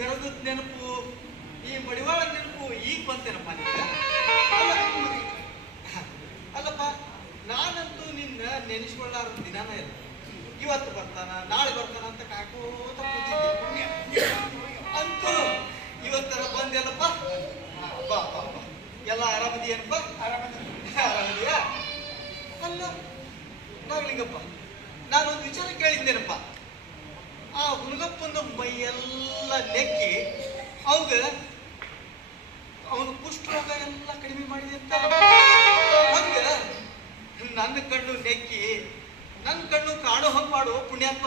ಗರಗದ ನೆನಪು, ಈ ಮಡಿವಾಳ ನೆನಪು ಈಗ ಬಂತೇನಪ್ಪ ನಿಮ್ಗೆ? ಅಲ್ಲಪ್ಪ, ನಾನಂತೂ ನಿನ್ನ ನೆನೆಸ್ಕೊಳ್ಳಾರ ದಿನಾನ ಇಲ್ಲ. ಇವತ್ತು ಬರ್ತಾನ, ನಾಳೆ ಬರ್ತಾನ ಅಂತ ಕಾಕೋತ ಕೂತಿದ್ದೆ. ಅಂತೂ ಇವತ್ತರ ಬಂದೆಲ್ಲಪ್ಪ. ಬಾ ಬಾ ಬಾ. ಎಲ್ಲ ಆರಾಮದಿಯೇನಪ್ಪ? ಆರಾಮದಿಯಾ? ಅಲ್ಲ ನಾಗಲಿಂಗಪ್ಪ, ನಾನೊಂದು ವಿಚಾರ ಕೇಳಿದ್ದೇನಪ್ಪ. ಆ ಹುನಗಪ್ಪನ ಮೈಯೆಲ್ಲ ನೆಕ್ಕಿ ಅವಾಗ ಅವನು ಕುಷ್ಠರೋಗ ಎಲ್ಲ ಕಡಿಮೆ ಮಾಡಿದೆ ಅಂತ. ಹಂಗ ನನ್ನ ಕಣ್ಣು ನೆಕ್ಕಿ ನನ್ನ ಕಣ್ಣು ಕಾಣೋ ಹಂಗೆ ಮಾಡು ಪುಣ್ಯಾತ್ಮ.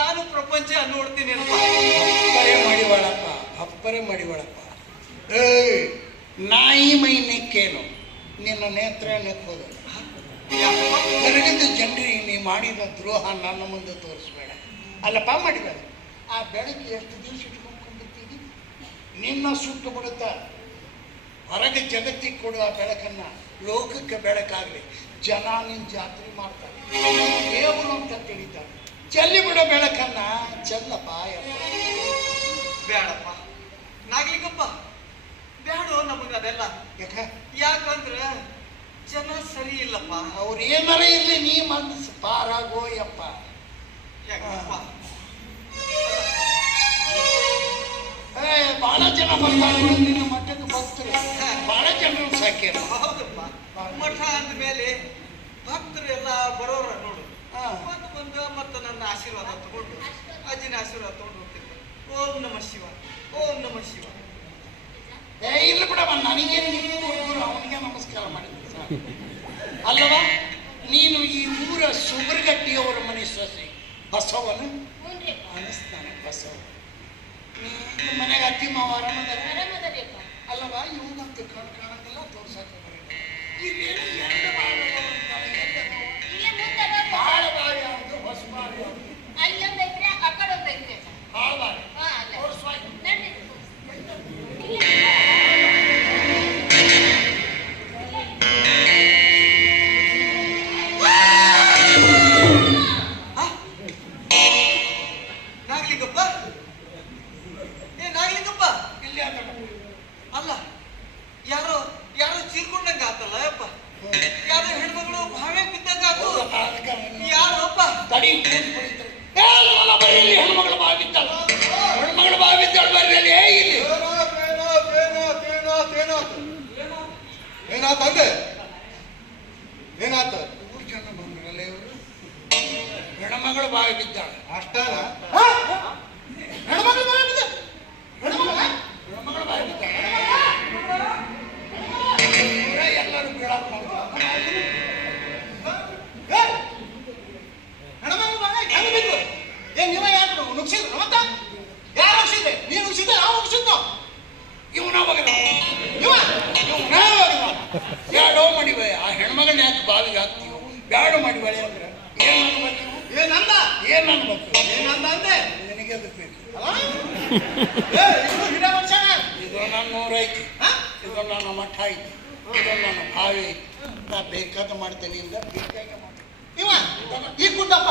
ನಾನು ಪ್ರಪಂಚ ನೋಡ್ತೀನಿ ಅಪ್ಪ. ಅಪ್ಪರೇ ಮಾಡಿವಾಳಪ್ಪ, ಅಪ್ಪರೇ ಮಾಡಿವಾಳಪ್ಪ. ನಾಯಿ ಮೈ ನೆಕ್ಕೇನು, ನಿನ್ನ ನೇತ್ರ ನೆಕ್ಕೋದು. ಗರಗದ ಜನರಿಗೆ ನೀ ಮಾಡಿದ ದ್ರೋಹ ನನ್ನ ಮುಂದೆ ತೋರಿಸ್ಬೇಡ. ಅಲ್ಲಪ್ಪ ಮಾಡಿದ ಆ ಬೆಳಗ್ಗೆ ಎಷ್ಟು ದಿವಸ ಇಟ್ಕೊಂಡ್ಕೊಂಡಿರ್ತೀವಿ. ನಿನ್ನ ಸುಟ್ಟು ಬಿಡುತ್ತ ಹೊರಗೆ ಜಗತ್ತಿಗೆ ಕೊಡುವ ಬೆಳಕನ್ನ ಲೋಕಕ್ಕೆ ಬೆಳಕಾಗಲಿ. ಜನ ನಿನ್ನ ಜಾತ್ರೆ ಮಾಡ್ತಾರೆ, ದೇವರು ಅಂತ ತಿಳಿತಾರೆ. ಚೆಲ್ಲಿ ಬಿಡೋ ಬೆಳಕನ್ನ ಚೆಲ್ಲಪ್ಪ. ಬೇಡಪ್ಪ ನಾಗಲಿಂಗಪ್ಪ, ಬೇಡ ನಮಗ ಅದೆಲ್ಲ. ಯಾಕಂದ್ರೆ ಜನ ಸರಿ ಇಲ್ಲಪ್ಪ. ಅವ್ರು ಏನಾರ ಇರ್ಲಿ, ನೀ ಮನಸ್ಸು ಪಾರಾಗೋ ಯಪ್ಪ. ಬಹಳ ಜನ ಬರ್ತಾರೆ ನಿನ್ನ ಮಠಕ್ಕೆ ಭಕ್ತರು, ಬಹಳ ಜನರು ಸಾಕ್ಯಾರ. ಹೌದಪ್ಪ, ಮಠ ಅಂದ್ಮೇಲೆ ಭಕ್ತರು ಎಲ್ಲ ಬರೋರ ನೋಡು. ಬಂದು ಬಂದು ಮತ್ತೆ ನನ್ನ ಆಶೀರ್ವಾದ ತಗೊಂಡು, ಅಜ್ಜಿನ ಆಶೀರ್ವಾದ ತಗೊಂಡು ಹೋಗ್ತಿರ್ತಾರೆ. ಓಂ ನಮ ಶಿವ, ಓಂ ನಮ ಶಿವ. ಇಲ್ಲ ಬಿಡಮ್ಮ, ನನಗೇನು ಹುಡುಗರು ಅವನಿಗೆ ನಮಸ್ಕಾರ ಮಾಡಿದ್ರು ಅಲ್ಲವ. ನೀನು ಈ ಊರ ಸುಬ್ರಗಟ್ಟಿಯವರ ಮನೆ ಸೊಸೆ ಬಸವನು ಅನಿಸ್ತಾನೆ. ಬಸವ ನಿಮ್ಮ ಮನೆಗೆ ಅತ್ತಿ ಮಾವ ಆರಾಮದಾರ ಅಲ್ಲವ. ಇವಂತೂ ಕಣ್ ಕಾಣಂಗಿಲ್ಲ, ತೋರ್ಸಕ್ಕೆ ಬಾಳ ಬಾಳ ಯಾವುದು ಹೊಸ ಬಾಳ ಯಾವುದು ಬಾಳ ಬಾಳ ನಾಗಲಿಂಗಪ್ಪ, ಏ ನಾಗಲಿಂಗಪ್ಪ, ಇಲ್ಲಿ ಅಲ್ಲ ಯಾರೋ ಯಾರೋ ಚೀರ್ಕೊಂಡಂಗ ಆತಲ್ಲ ಯಪ್ಪ. ಯಾರೋ ಹೆಣ್ಮಗಳು ಭಾವೆ ಬಿದ್ದಂಗ ಆತು. ಯಾರಪ್ಪ? ತಡಿ ಹೆಣ್ಮಗಳು ಬಾವಿದ್ದಲ್ಲ, ಹೆಣ್ಮಗಳು ಬಾವಿದ್ದಾಳು. ಬರ್ರಿ ಇಲ್ಲಿ. ಏನಾತಂದೆ? ಏನಾತ? ಊರು ಜನ ಬಂದ್ರಲ್ಲ ಇವರು. ಹೆಣ್ಮಗಳು ಬಾವಿ ಬಿದ್ದಾಳೆ ಅಷ್ಟಾನ? ಹೆಣ್ಮಗಳು ಬಾವಿ ಬಿದ್ದ, ಹೆಣ್ಮಗಳು ಬಾವಿ ಬಿದ್ದಾಳೆ. ಎಲ್ಲರೂ ಬೀಳಾಕ ನೀವು ಯಾರು ನುಗ್ಸಿದ್ರು? ಮತ್ತ ಯಾರು ನುಗ್ಸಿದ್ರೆ? ನೀನು ನುಗ್ಸಿದ್ದೆ, ನಾವು ನುಗ್ಸಿದ್ದು. ಇವನ ಹೋಗಿಲ್ಲ, ಬ್ಯಾಡೋ ಮಾಡಿವೆ. ಆ ಹೆಣ್ಮಗಳನ್ನ ಯಾಕೆ ಬಾವಿಗೆ ಹಾಕ್ತೀವಿ? ಬ್ಯಾಡೋ ಮಾಡಿಬೇಳೆ ಅಂದ್ರೆ ಏನ್ ಅನ್ಬೇಕು? ಏನಂದ? ಏನ್ ಅನ್ಬೇಕು? ಏನಂದ ಅಂದೆ? ನಿನಗೆ ಅದಕ್ಕೆ ಬೇಕು. ಇದು ನನ್ನ ಊರು ಐತಿ, ಇದು ನನ್ನ ಮಠ ಐತಿ, ಇದು ನನ್ನ ಬಾವಿ ಐತಿ. ನಾ ಬೇಕಾದ ಮಾಡ್ತೇನೆ, ಬೇಕಾಗ ಮಾಡ್ತೇನೆ. ಇವ ಈ ಕುಂದಪ್ಪ